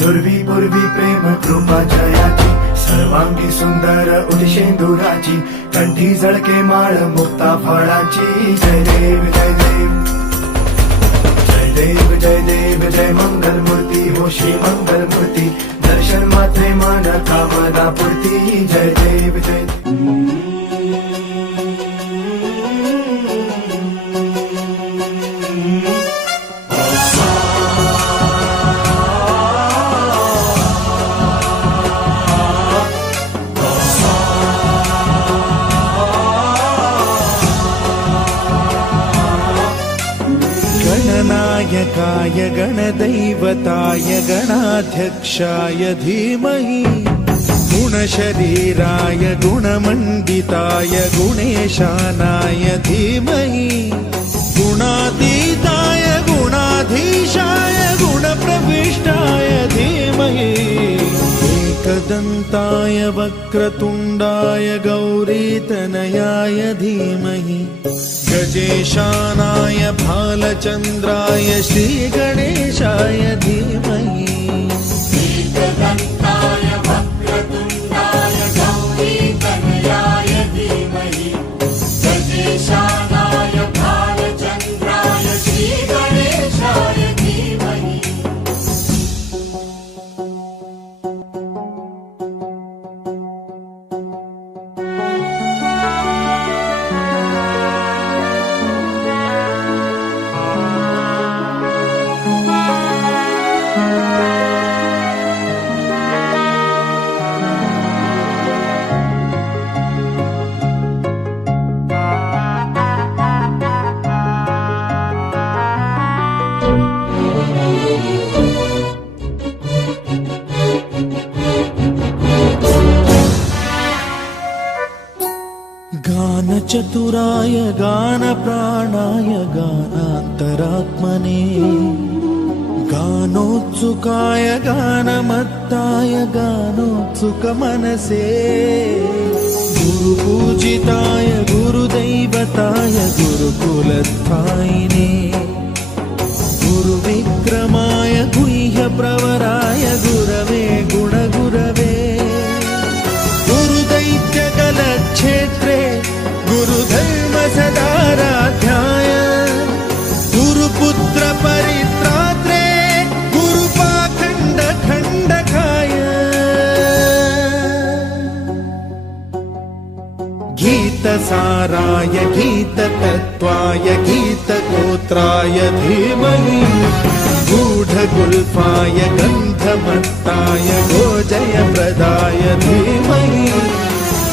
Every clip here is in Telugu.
दुर्वी पूर्वी प्रेम कृपा जयाची सर्वांगी सुंदर उदिशेंदुराची कंठी झळके माळ मुक्ता फळाची जय देव जय देव जय देव जय देव जय मंगल मूर्ती हो श्री मंगल मूर्ती दर्शन मात्रे मन कामना पूर्ती जय देव जय गणनायकाय गणदैवताय गणाध्यक्षाय धीमहि गुणशरीराय गुणमण्डिताय गुणेशानाय धीमहि गुणातीताय गुणाधीशाय गुणप्रविष्टाय धीमहि एकदन्ताय वक्रतुण्डाय गौरीतनयाय धीमहि गजेशानाय भालचन्द्राय श्रीगणेशाय धीमहि एकदन्ताय वक्रतुण्डाय गौरीतनयाय धीमहि गजेशानाय भालचन्द्राय श्रीगणेशाय धीमहि गानचतुराय गानप्राणाय गानान्तरात्मने गानोत्सुकाय गानमत्ताय गानोत्सुकमनसे गुरुपूजिताय गुरुदैवताय गुरुकुलस्थायिने गुरुविक्रमाय गुह्यप्रवराय गुरवे गुणगुरवे गुरुदैत्यकलक्षेत्रे गुरुधर्म सदाराध्याय गुरुपुत्र परित्रात्रे गुरुपाखण्ड खण्डकाय गीतसाराय गीततत्त्वाय गीतगोत्राय धीमहि गूढगुल्फाय गन्धमत्ताय गोजयप्रदाय धीमहि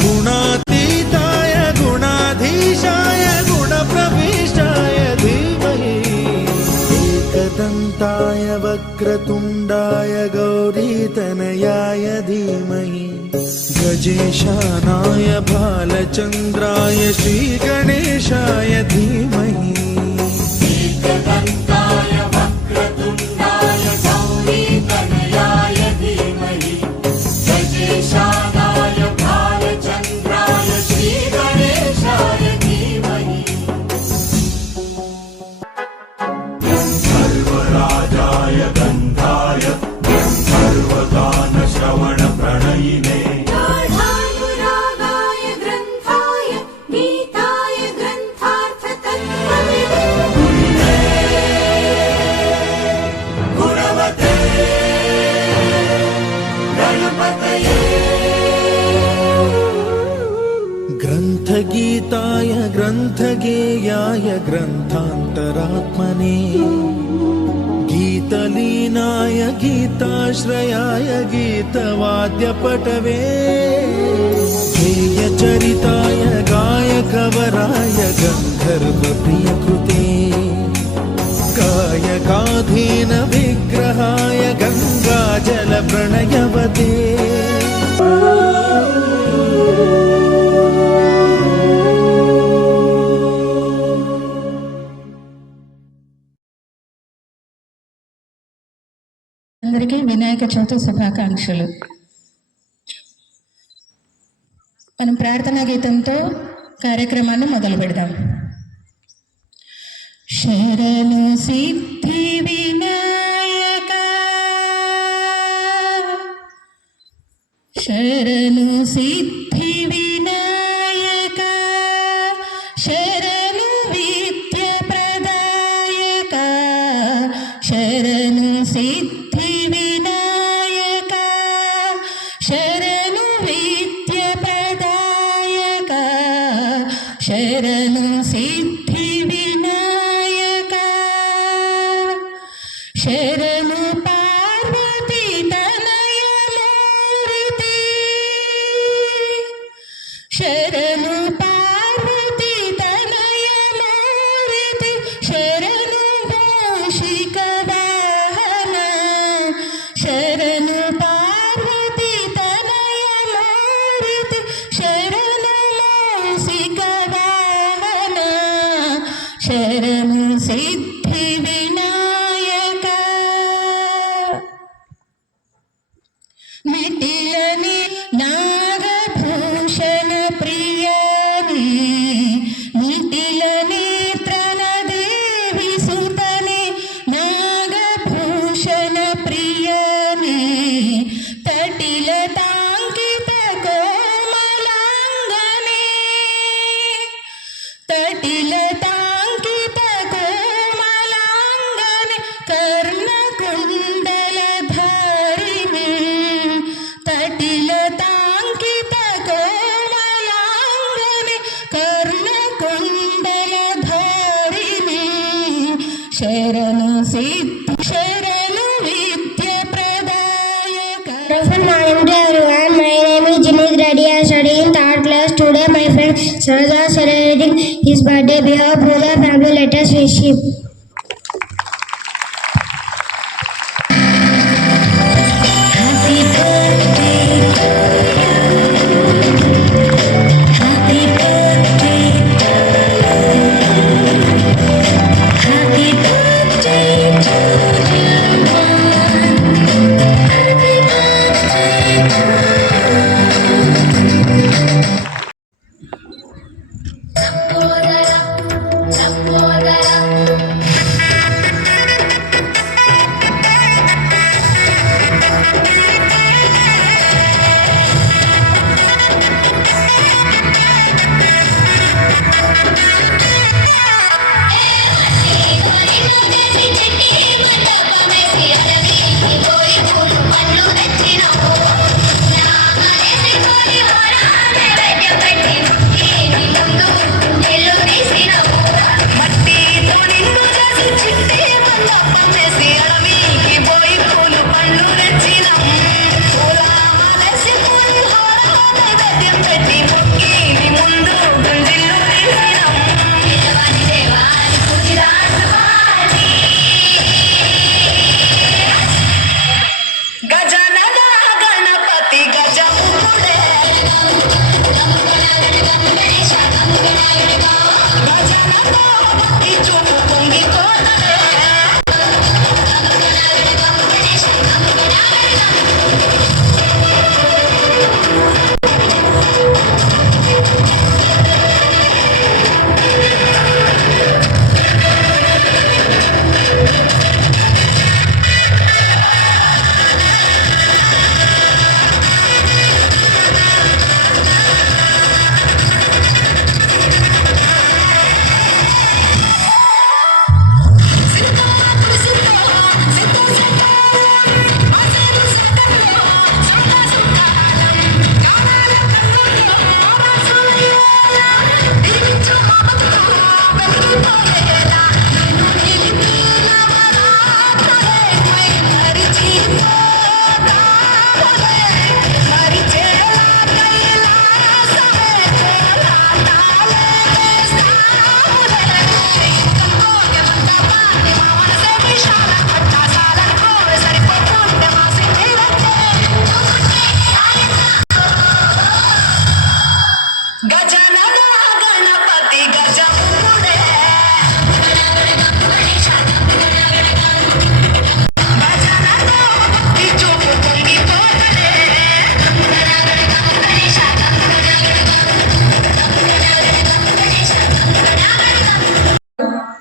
गुणातीताय गुणाधीशाय गुणप्रविष्टाय धीमहि एकदन्ताय वक्रतुण्डाय गौरीतनयाय धीमहि गजेशानाय भालचन्द्राय श्रीगणेशाय धीमहि एकदन्ताय वक्रतुण्डाय गौरीतनयाय धीमहि गजेशानाय भालचन्द्राय श्रीगणेशाय धीमहि सर्वराजाय गन्धाय सर्वगानश्रवणप्रणयिने गाढानुरागाय ग्रन्थाय गीताय ग्रन्थार्थतत्त्वविदे गुणवते गणपतये ग्रन्थगीताय ग्रन्थगेयाय ग्रन्थान्तरात्मने गीतलीनाय गीताश्रयाय गीतवाद्यपटवे गेयचरिताय गायकवराय गन्धर्वप्रियकृते गायकाधीन विग्रहाय गङ्गाजलप्रणयवते అందరికీ వినాయక చవితి శుభాకాంక్షలు. మనం ప్రార్థనా గీతంతో కార్యక్రమాన్ని మొదలు పెడదాం. శరణు సిద్ధి వినాయక శరణు సిద్ధి వినాయక శరణు విద్య ప్రదాయక శరణు సిద్ధి వినాయక శరణు విద్య ప్రదాయక శరణు సిద్ధి వినాయక శరణు పార్వతీ తనయ మూర్తి శరణు పార్వతీ తనయ మూర్తి శరణు మూషిక వాహన శరణు పార్వతీ తనయ మూర్తి శరణు మూషిక వాహన శరణు సిద్ధి వినాయక మిటిలని నాగభూషణ ప్రియాని మిటిలని త్రణదేవి సుతని నాగభూషణ ప్రియాని తటిల తాంకిత కోమలాంగనే తటిల తాంకిత కోమలాంగనే కర్ణకుండల ధారిణి తటిల తాంకిత కోమలాంగనే కర్ణకుండల ధారిణి శరణు సిద్ధి శరణు విద్య ప్రదాయక. Good everyone. My name is Jinesh Reddy. I study in third class. Today my friend Saraja is celebrating his birthday. Behalf of the family, let us wish him. Happy birthday to you. Happy birthday to you. Happy birthday to you. Happy birthday to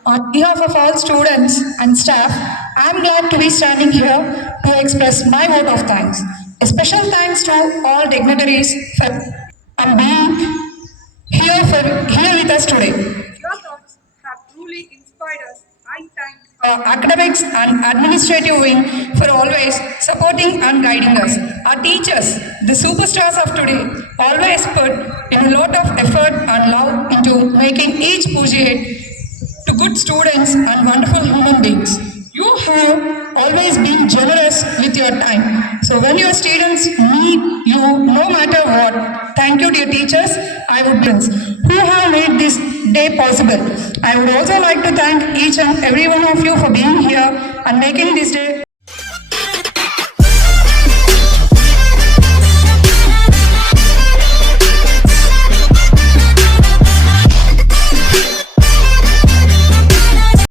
On behalf of all students and staff, I am glad to be standing here to express my vote of thanks. A special thanks to all dignitaries for being here with us today. Your thoughts have truly inspired us. I thank Our academics and administrative wing for always supporting and guiding us. Our teachers, the superstars of today, always put in a lot of effort and love into making each Pujiate to good students and wonderful human beings. You have always been generous with your time. So when your students need you, no matter what, thank you dear teachers, I would be who have made this day possible. I would also like to thank each and every one of you for being here and making this day